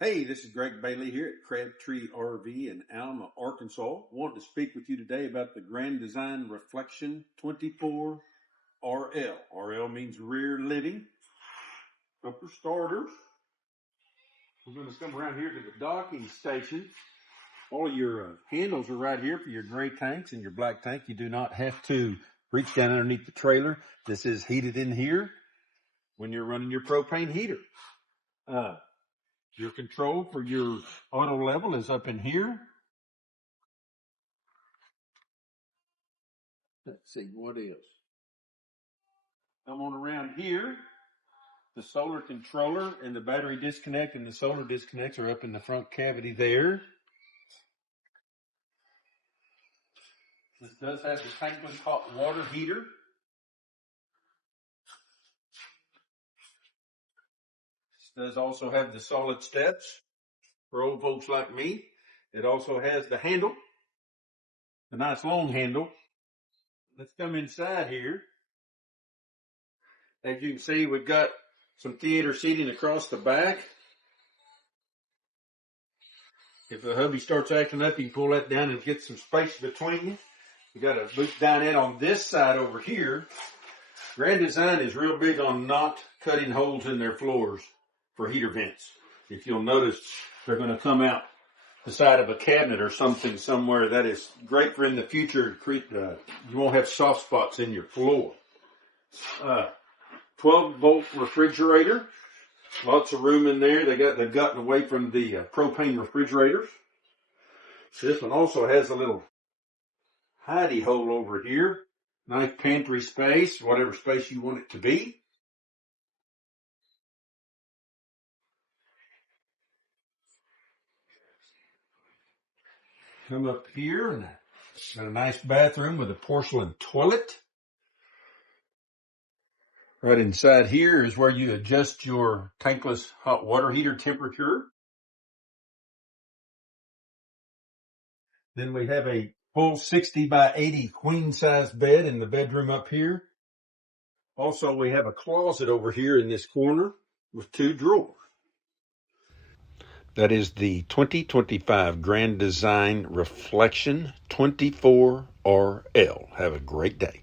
Hey, this is Greg Bailey here at Crabtree RV in Alma, Arkansas. Wanted to speak with you today about the Grand Design Reflection 24 RL. RL means rear living. But for starters, we're going to come around here to the docking station. All of your handles are right here for your gray tanks and your black tank. You do not have to reach down underneath the trailer. This is heated in here when you're running your propane heater. Your control for your auto level is up in here. Let's see, what else? Come on around here. The solar controller and the battery disconnect and the solar disconnects are up in the front cavity there. This does have the tankless hot water heater. This does also have the solid steps for old folks like me. It also has the handle, the nice long handle. Let's come inside here. As you can see, we've got some theater seating across the back. If the hubby starts acting up, you can pull that down and get some space between you. You got a big dinette on this side over here. Grand Design is real big on not cutting holes in their floors for heater vents. If you'll notice, they're going to come out the side of a cabinet or something somewhere. That is great for in the future. You won't have soft spots in your floor. 12-volt refrigerator. Lots of room in there. They've gotten away from the propane refrigerators. This one also has a little hidey hole over here. Nice pantry space, whatever space you want it to be. Come up here and got a nice bathroom with a porcelain toilet. Right inside here is where you adjust your tankless hot water heater temperature. Then we have a full 60 by 80 queen size bed in the bedroom up here. Also, we have a closet over here in this corner with 2 drawers. That is the 2025 Grand Design Reflection 24 RL. Have a great day.